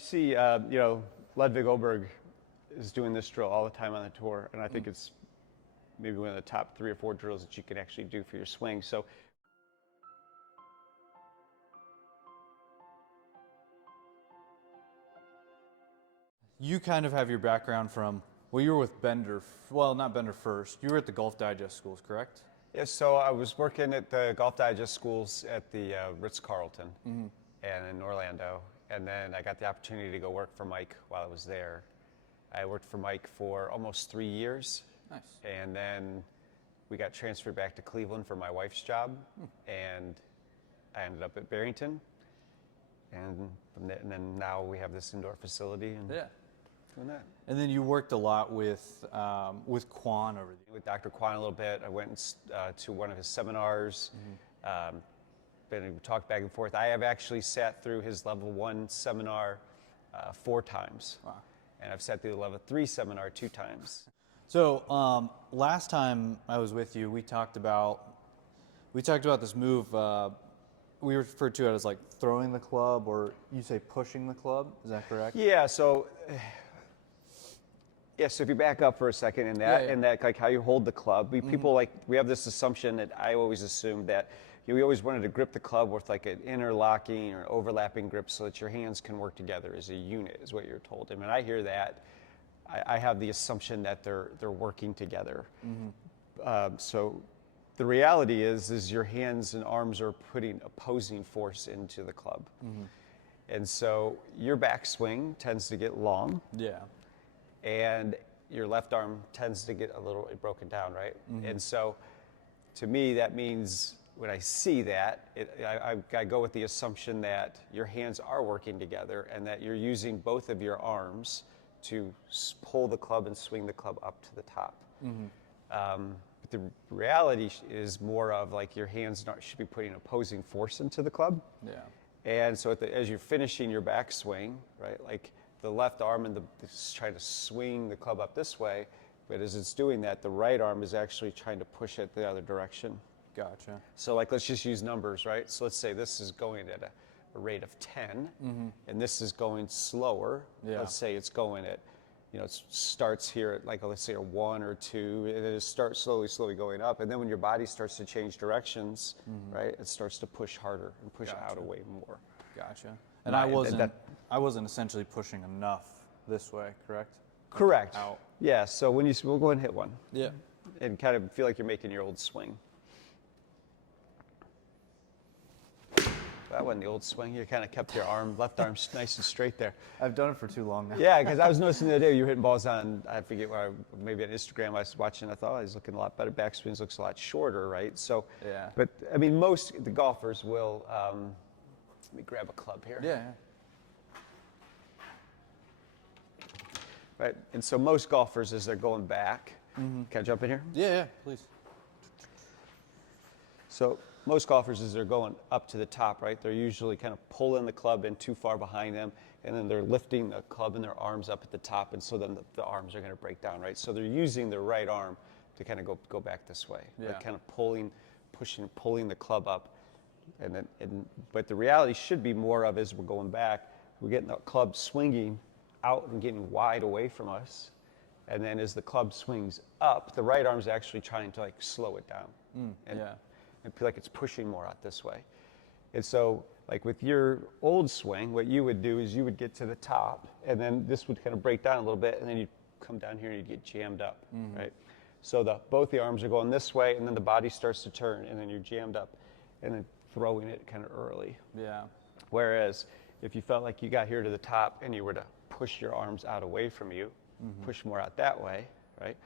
see, Ludwig Oberg is doing this drill all the time on the tour, and I think it's maybe one of the top 3 or 4 drills that you can actually do for your swing. So you kind of have your background from, well, you were with Bender, well, not Bender first. You were at the Golf Digest schools, correct? yeah, so I was working at the Golf Digest schools at the Ritz-Carlton and in Orlando, and then I got the opportunity to go work for Mike while I was there. I worked for Mike for almost 3 years. Nice. And then we got transferred back to Cleveland for my wife's job, and I ended up at Barrington. And then now we have this indoor facility and doing that. And then you worked a lot with Quan over there. With Dr. Quan a little bit. I went to one of his seminars. Been talked back and forth. I have actually sat through his level 1 seminar 4 times. Wow. And I've sat through the level 3 seminar 2 times. So last time I was with you, we talked about this move. We referred to it as like throwing the club, or you say pushing the club. Is that correct? Yeah. So if you back up for a second in that, and that like how you hold the club, people we have this assumption that I always assumed that we always wanted to grip the club with like an interlocking or overlapping grip so that your hands can work together as a unit, is what you're told. And when I hear that, I have the assumption that they're working together. So the reality is your hands and arms are putting opposing force into the club. And so your backswing tends to get long. Yeah. And your left arm tends to get a little broken down, right? And so to me, that means when I see that, I go with the assumption that your hands are working together and that you're using both of your arms to pull the club and swing the club up to the top. But the reality is more of like your hands should be putting opposing force into the club. Yeah. And so as you're finishing your backswing, right, like the left arm is trying to swing the club up this way, but as it's doing that, the right arm is actually trying to push it the other direction. Gotcha. So like, let's just use numbers, right? So let's say this is going at a rate of 10, and this is going slower. Yeah. Let's say it's going at, it starts here at like, let's say a 1 or 2, and then it starts slowly going up. And then when your body starts to change directions, right, it starts to push harder and push out away more. Gotcha. And I wasn't essentially pushing enough this way, correct? Correct. Out. Yeah, so we'll go ahead and hit one. Yeah. And kind of feel like you're making your old swing. That wasn't the old swing. You kind of kept your left arm nice and straight there. I've done it for too long now. Yeah, because I was noticing the other day you were hitting balls on, I forget where, maybe on Instagram I was watching, I thought he's looking a lot better. Backswings looks a lot shorter, right? So, yeah. But I mean, most the golfers will, let me grab a club here. Yeah. Right, and so most golfers, as they're going back, can I jump in here? Yeah, please. So most golfers, as they're going up to the top, right, they're usually kind of pulling the club in too far behind them, and then they're lifting the club and their arms up at the top, and so then the arms are going to break down, right? So they're using their right arm to kind of go back this way, like kind of pulling the club up, but the reality should be more of as we're going back, we're getting the club swinging out and getting wide away from us, and then as the club swings up, the right arm is actually trying to like slow it down, and feel like it's pushing more out this way. And so, like with your old swing, what you would do is you would get to the top, and then this would kind of break down a little bit, and then you'd come down here and you'd get jammed up, right? So both the arms are going this way, and then the body starts to turn, and then you're jammed up, and then throwing it kind of early. Yeah. Whereas if you felt like you got here to the top and you were to push your arms out away from you, push more out that way, right?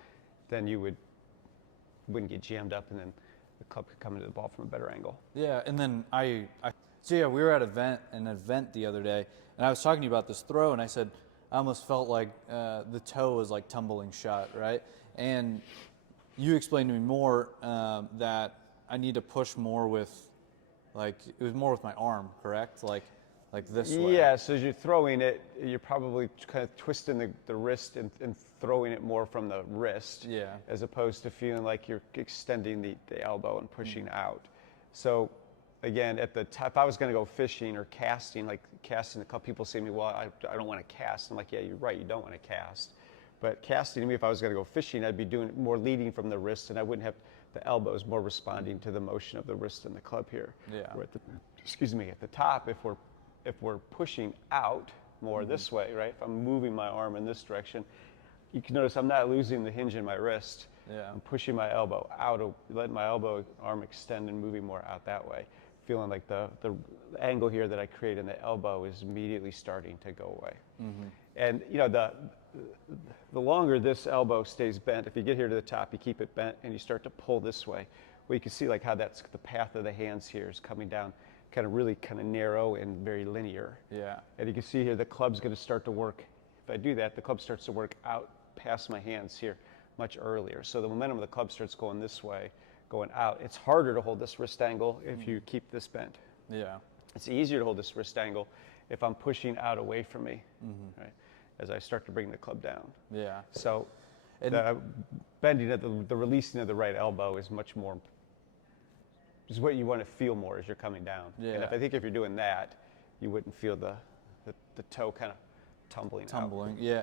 Then you wouldn't get jammed up, and then the club could come into the ball from a better angle. Yeah, and then we were at an event the other day, and I was talking to you about this throw, and I said I almost felt like the toe was like tumbling shut, right? And you explained to me more that I need to push more with, like, it was more with my arm, correct? Like this way. Yeah, so as you're throwing it, you're probably kind of twisting the wrist and throwing it more from the wrist, as opposed to feeling like you're extending the elbow and pushing out. So again, at the top, if I was going to go fishing or casting, like casting, a couple people say to me, well, I don't want to cast. I'm like, yeah, you're right, you don't want to cast. But casting to me, if I was going to go fishing, I'd be doing more leading from the wrist, and I wouldn't have the elbows more responding to the motion of the wrist and the club here. Yeah. Where at the, excuse me, at the top, if we're pushing out more this way, right? If I'm moving my arm in this direction, you can notice I'm not losing the hinge in my wrist. Yeah. I'm pushing my elbow out, letting my elbow arm extend and moving more out that way. Feeling like the angle here that I create in the elbow is immediately starting to go away. And you know, the longer this elbow stays bent, if you get here to the top, you keep it bent and you start to pull this way. Well, you can see like how that's the path of the hands here is coming down kind of really kind of narrow and very linear. Yeah. And you can see here the club's going to start to work. If I do that, the club starts to work out past my hands here much earlier. So the momentum of the club starts going this way, going out. It's harder to hold this wrist angle if you keep this bent. Yeah. It's easier to hold this wrist angle if I'm pushing out away from me, right, as I start to bring the club down. Yeah. So And- the bending at the releasing of the right elbow is much more, is what you want to feel more as you're coming down. Yeah. And I think if you're doing that, you wouldn't feel the toe kind of tumbling out. Tumbling, yeah.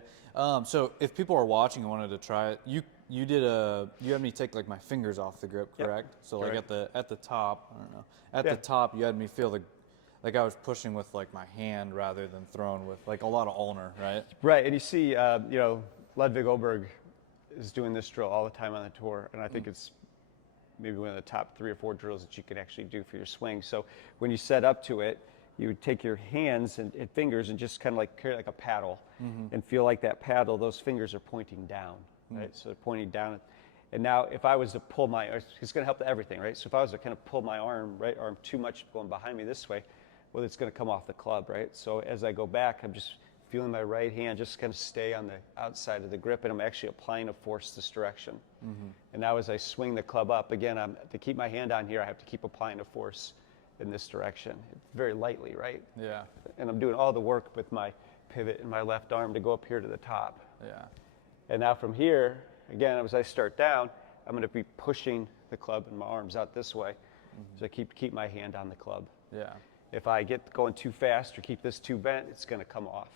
So if people are watching and wanted to try it, you had me take like my fingers off the grip, Yep. correct? So like Correct. at the top, I don't know. At Yeah. the top, you had me feel like I was pushing with like my hand rather than throwing with like a lot of ulnar, right? Right, and you see, you know, Ludwig Oberg is doing this drill all the time on the tour, and I think it's maybe one of the top 3 or 4 drills that you can actually do for your swing. So when you set up to it, you would take your hands and fingers and just kind of like carry like a paddle and feel like that paddle, those fingers are pointing down, right? So they're pointing down. And now if I was to pull it's going to help everything, right? So if I was to kind of pull my right arm too much going behind me this way, well, it's going to come off the club, right? So as I go back, I'm just feeling my right hand just kind of stay on the outside of the grip, and I'm actually applying a force this direction. And now as I swing the club up, again, to keep my hand on here, I have to keep applying a force in this direction, very lightly, right? Yeah. And I'm doing all the work with my pivot in my left arm to go up here to the top. Yeah. And now from here, again, as I start down, I'm going to be pushing the club and my arms out this way. So I keep my hand on the club. Yeah. If I get going too fast or keep this too bent, it's going to come off.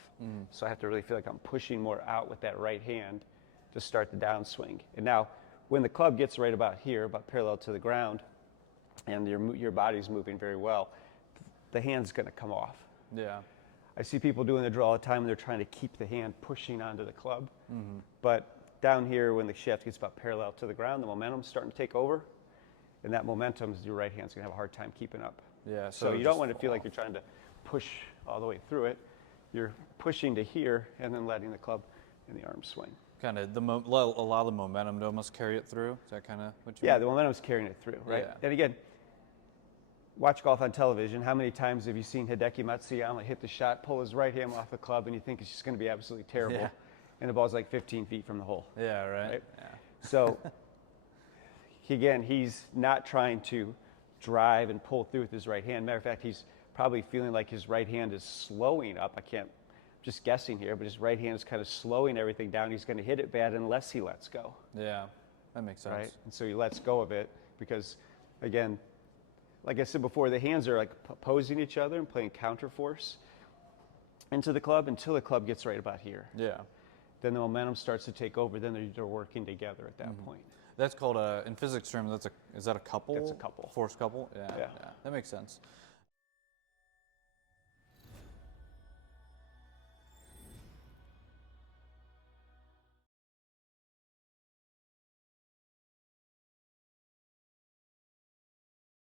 So I have to really feel like I'm pushing more out with that right hand to start the downswing. And now, when the club gets right about here, about parallel to the ground, and your body's moving very well, the hand's going to come off. Yeah. I see people doing the drill all the time, and they're trying to keep the hand pushing onto the club. But down here, when the shaft gets about parallel to the ground, the momentum's starting to take over, and that momentum, your right hand's going to have a hard time keeping up. Yeah. So you don't want to feel like you're trying to push all the way through it. You're pushing to here and then letting the club and the arm swing. kind of allow the momentum to almost carry it through. Is that kind of what you Yeah, mean? the momentum's carrying it through, right? Yeah. And again, watch golf on television. How many times have you seen Hideki Matsuyama hit the shot, pull his right hand off the club, and you think it's just going to be absolutely terrible, Yeah. and the ball's like 15 feet from the hole. Yeah, right. Right. Yeah. So, he's not trying to drive and pull through with his right hand. Matter of fact, he's probably feeling like his right hand is slowing up. Just guessing here, but his right hand is kind of slowing everything down. He's going to hit it bad unless he lets go. Yeah, that makes sense. Right? And so he lets go of it because, again, like I said before, the hands are like opposing each other and playing counter force into the club until the club gets right about here. Yeah. Then the momentum starts to take over. Then they're working together at that point. That's called in physics terms. Is that a couple? It's a couple. Force couple. Yeah. Yeah. That makes sense.